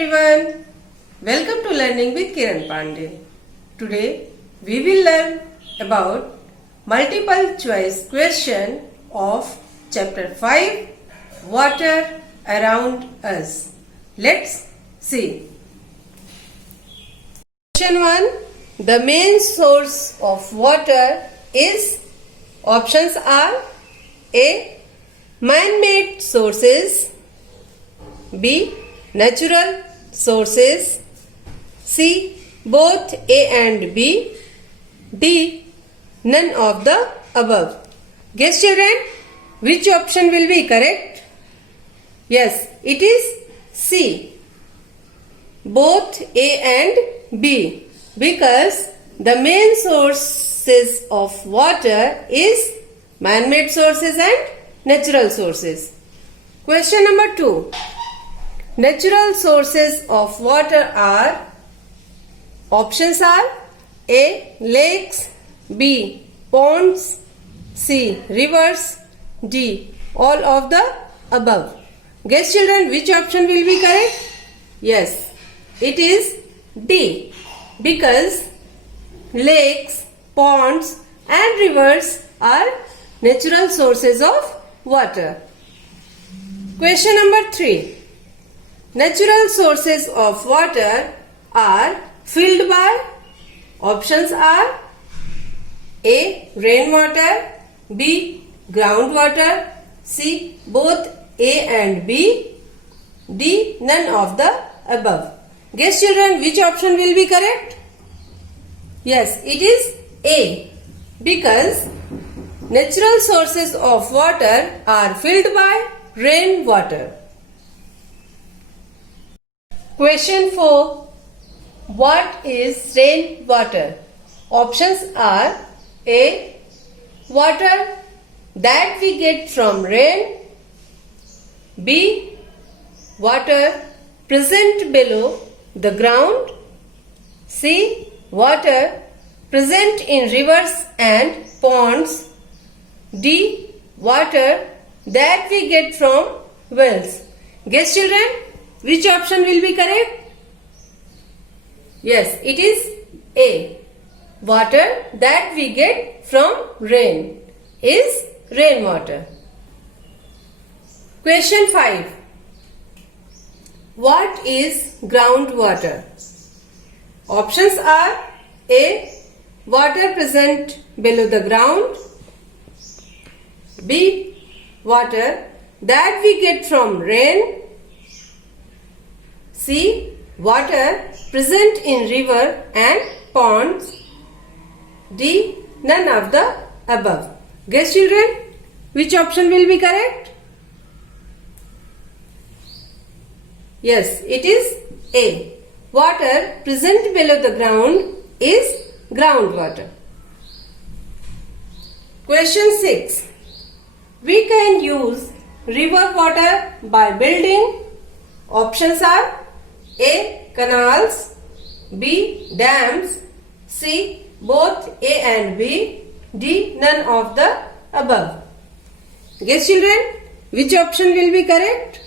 everyone. Welcome to Learning with Kiran Pandey. Today we will learn about multiple choice question of chapter 5 Water Around Us. Let's see. Question 1. The main source of water is, options are A. Man-made sources, B. Natural sources, C. Both A and B, D. None of the above. Guess children, which option will be correct? Yes, it is C. Both A and B, because the main sources of water is man-made sources and natural sources. Question number 2. Natural sources of water are, options are A. Lakes, B. Ponds, C. Rivers, D. All of the above. Guess children, which option will be correct? Yes, it is D, because lakes, ponds and rivers are natural sources of water. Question number 3. Natural sources of water are filled by, options are A. Rainwater, B. Groundwater, C. Both A and B, D. None of the above. Guess children, which option will be correct? Yes, it is A, because natural sources of water are filled by rainwater. Question 4. What is rainwater? Options are A. Water that we get from rain, B. Water present below the ground, C. Water present in rivers and ponds, D. Water that we get from wells. Guess children, which option will be correct? Yes, it is A. Water that we get from rain is rainwater. Question 5. What is groundwater? Options are A. Water present below the ground, B. Water that we get from rain, C. Water present in river and ponds, D. None of the above. Guess children, which option will be correct? Yes, it is A. Water present below the ground is groundwater. Question 6. We can use river water by building. Options are A. Canals, B. Dams, C. Both A and B, D. None of the above. Guess children, which option will be correct?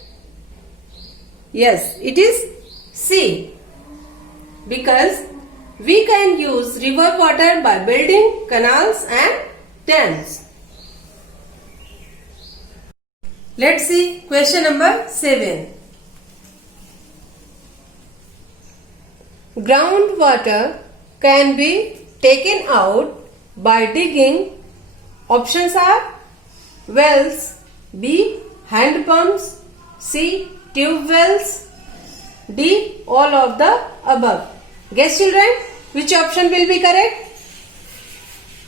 Yes, it is C, because we can use river water by building canals and dams. Let's see question number 7. Groundwater can be taken out by digging. Options are wells, B. Hand pumps, C. Tube wells, D. All of the above. Guess children, which option will be correct?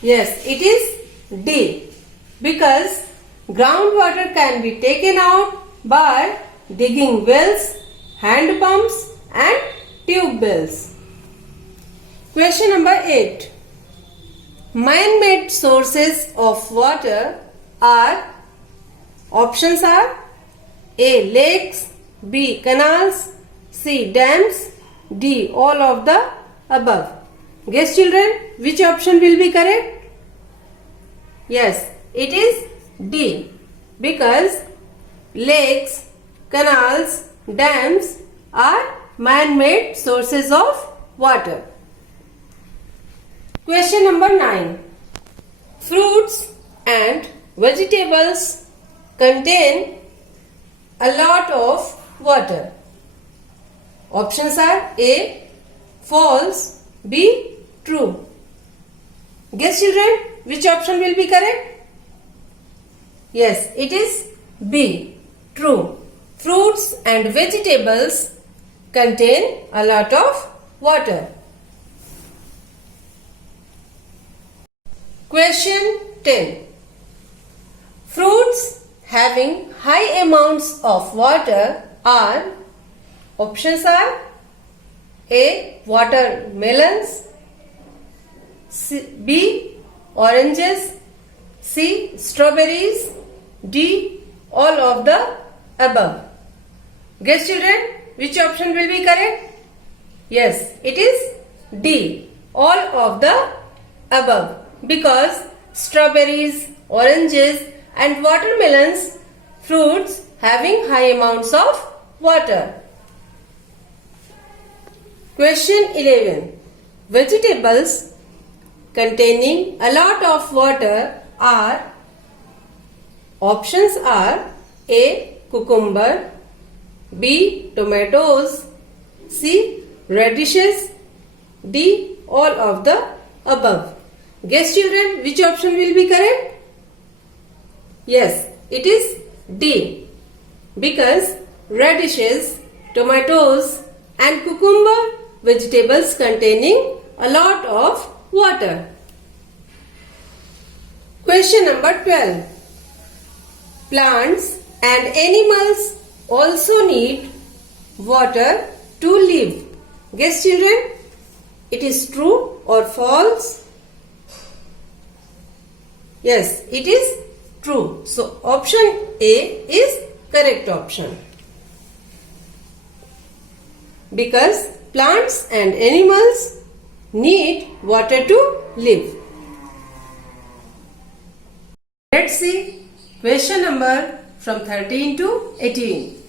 Yes, it is D, because groundwater can be taken out by digging wells, hand pumps and tube wells. Question number 8. Man-made sources of water are, options are A. Lakes, B. Canals, C. Dams, D. All of the above. Guess children, which option will be correct? Yes, it is D, because lakes, canals, dams are man-made sources of water. Question number 9. Fruits and vegetables contain a lot of water. Options are A. False, B. True. Guess children, which option will be correct? Yes, it is B. True. Fruits and vegetables contain a lot of water. Question 10. Fruits having high amounts of water are, options are A. Watermelons, B. Oranges, C. Strawberries, D. All of the above. Guess children, which option will be correct? Yes, it is D. All of the above, because strawberries, oranges and watermelons, fruits having high amounts of water. Question 11. Vegetables containing a lot of water are, options are A. Cucumber, B. Tomatoes, C. Radishes, D. All of the above. Guess children, which option will be correct? Yes, it is D, because radishes, tomatoes and cucumber vegetables containing a lot of water. Question number 12. Plants and animals also need water to live. Guess children, it is true or false? Yes, it is true. So option A is correct option. Because plants and animals need water to live. Let's see question number from 13 to 18.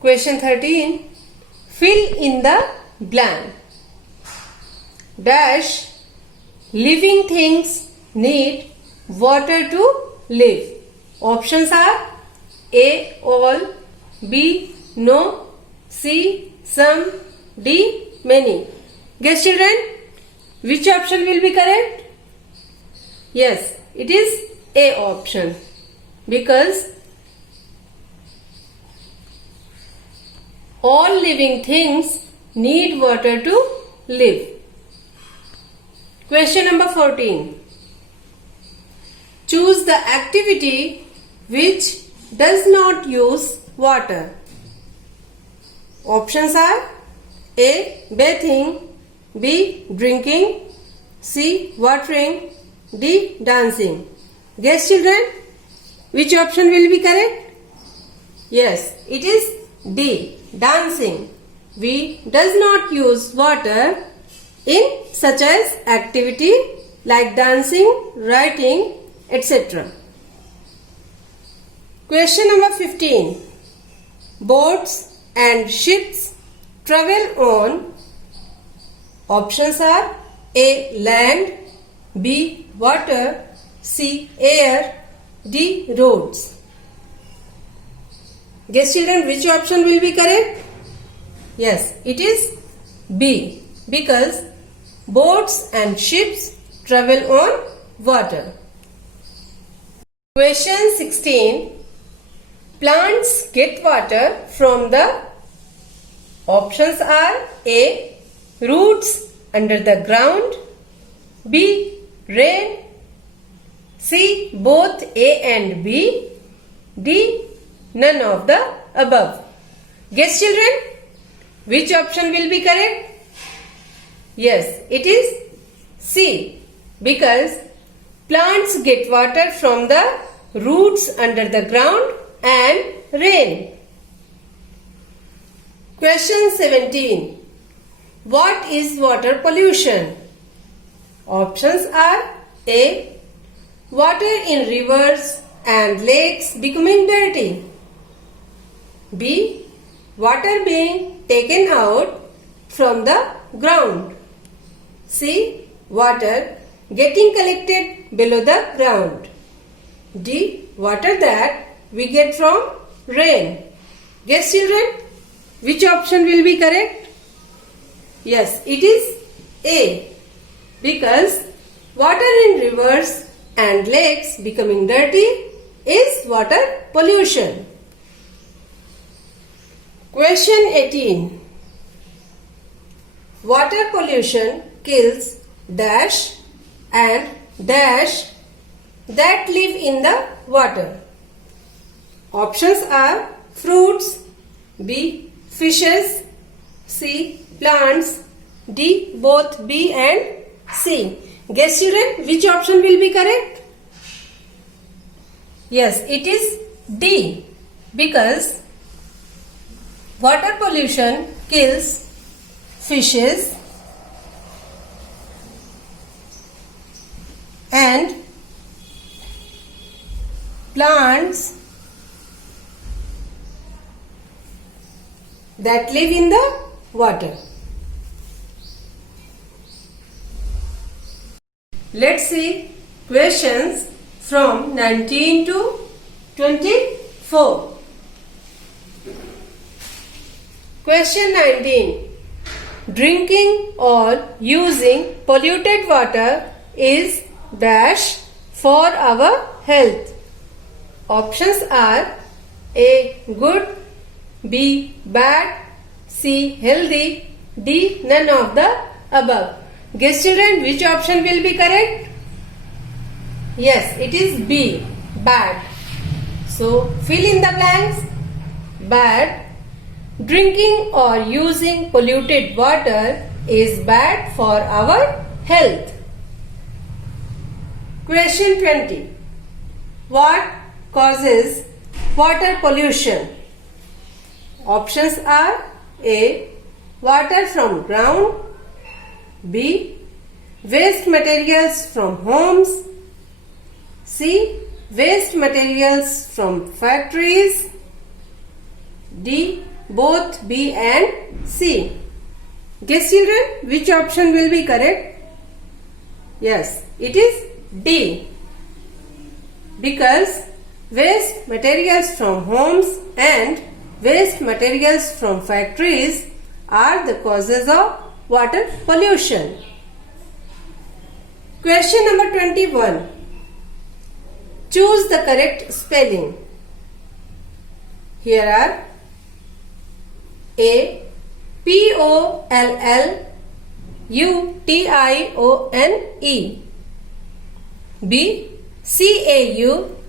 Question 13. Fill in the blank. Dash. Living things need water to live. Options are A. All, B. No, C. Some, D. Many. Guess children, which option will be correct? Yes, it is A option, because all living things need water to live. Question number 14. Choose the activity which does not use water. Options are A. Bathing, B. Drinking, C. Watering, D. Dancing. Guess children, which option will be correct? Yes, it is D. Dancing. We does not use water in such as activity like dancing, writing, etc. Question number 15. Boats and ships travel on, options are A. Land, B. Water, C. Air, D. Roads. Guess children, which option will be correct? Yes, it is B, because boats and ships travel on water. Question 16. Plants get water from the, options are A. Roots under the ground, B. Rain, C. Both A and B, D. None of the above. Guess children, which option will be correct? Yes, it is C, because plants get water from the roots under the ground and rain. Question 17. What is water pollution? Options are A. Water in rivers and lakes becoming dirty, B. water being taken out from the ground. C. Water getting collected below the ground. D. Water that we get from rain. Guess children, which option will be correct? Yes, it is A. Because water in rivers and lakes becoming dirty is water pollution. Question 18. Water pollution kills dash and dash that live in the water. Options are fruits, B. Fishes, C. Plants, D. Both B and C. Guess children, which option will be correct? Yes, it is D. Because water pollution kills fishes and plants that live in the water. Let's see questions from 19 to 24. Question 19. Drinking or using polluted water is dash for our health. Options are A. Good, B. Bad, C. Healthy, D. None of the above. Guess children, which option will be correct? Yes, it is B. Bad. So fill in the blanks. Bad. Drinking or using polluted water is bad for our health. Question 20. What causes water pollution? Options are A. Water from ground, B. Waste materials from homes, C. Waste materials from factories, D. Both B and C. Guess children, which option will be correct? Yes, it is D. Because waste materials from homes and waste materials from factories are the causes of water pollution. Question number 21. Choose the correct spelling. Here are A. P-O-L-L-U-T-I-O-N-E, B. C-A-U-L-F-L-O-W-E-R,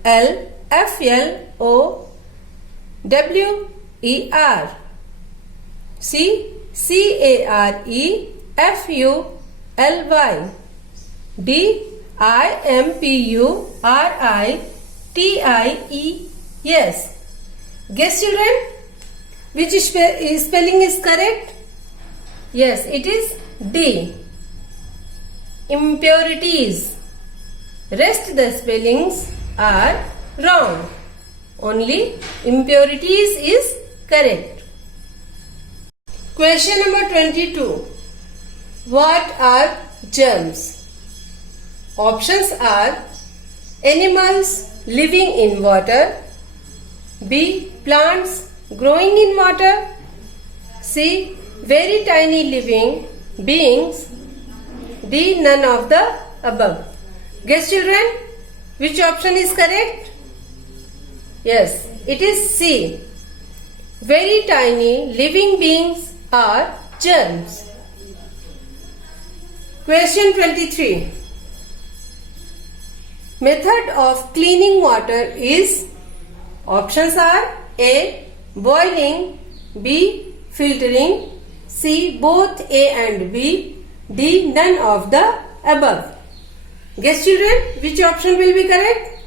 C. C-A-R-E-F-U-L-Y, D. I-M-P-U-R-I-T-I-E-S. Guess children, which spelling is correct? Yes, it is D. Impurities. Rest the spellings are wrong. Only impurities is correct. Question number 22. What are germs? Options are animals living in water, B. Plants growing in water, C. Very tiny living beings, D. None of the above. Guess children, which option is correct? Yes, it is C. Very tiny living beings are germs. Question 23. Method of cleaning water is, options are A. Boiling, B. Filtering, C. Both A and B, D. None of the above. Guess children, which option will be correct?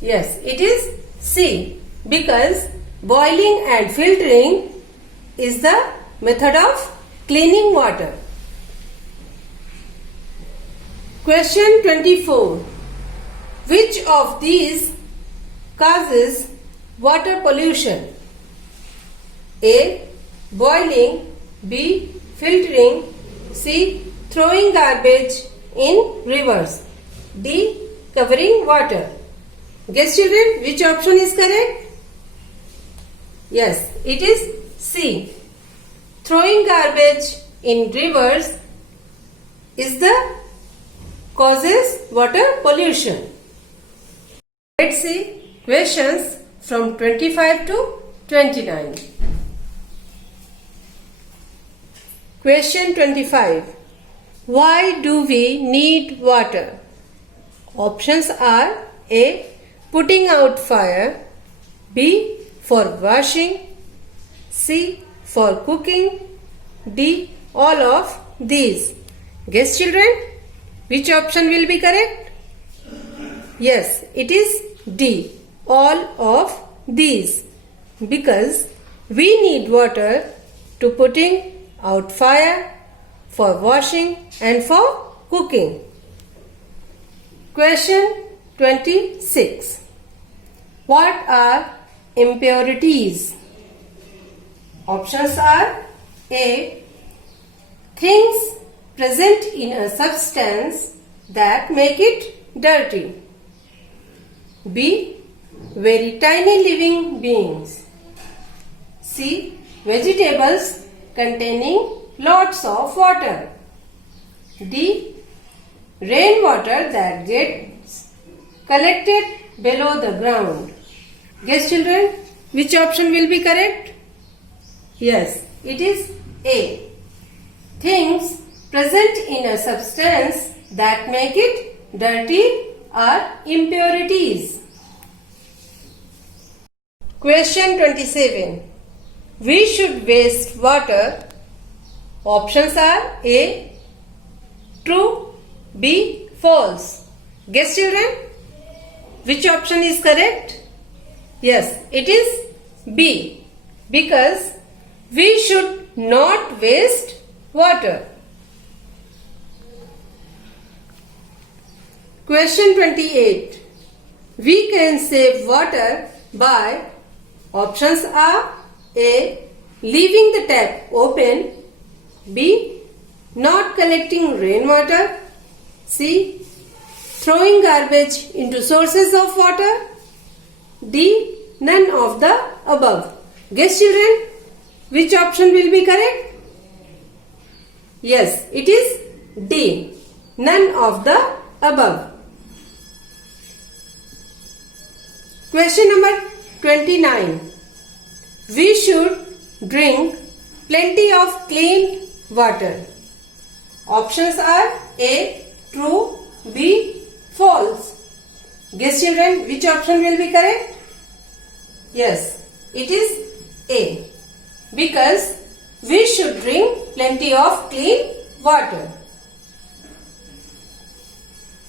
Yes, it is C. Because boiling and filtering is the method of cleaning water. Question 24. Which of these causes water pollution? A. Boiling. B. Filtering. C. Throwing garbage in rivers. D. Covering water. Guess children, which option is correct? Yes, it is C. Throwing garbage in rivers is the causes water pollution. Let's see questions from 25 to 29. Question 25. Why do we need water? Options are A. Putting out fire. B. For washing. C. For cooking. D. All of these. Guess children, which option will be correct? Yes, it is D. All of these. Because we need water to putting out fire, for washing and for cooking. Question 26. What are impurities? Options are A. Things present in a substance that make it dirty. B. Very tiny living beings. C. Vegetables containing lots of water. D. Rainwater that gets collected below the ground. Guess children, which option will be correct? Yes, it is A. Things present in a substance that make it dirty are impurities. Question 27. We should waste water. Options are A. True. B. False. Guess children, which option is correct? Yes, it is B. Because we should not waste water. Question 28. We can save water by. Options are A. Leaving the tap open. B. Not collecting rainwater. C. Throwing garbage into sources of water. D. None of the above. Guess children, which option will be correct? Yes, it is D. None of the above. Question number 29. We should drink plenty of clean water. Options are A. True. B. False. Guess children, which option will be correct? Yes, it is A. Because we should drink plenty of clean water.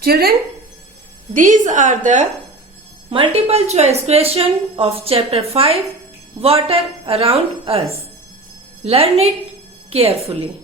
Children, these are the multiple choice question of chapter 5, Water Around Us. Learn it carefully.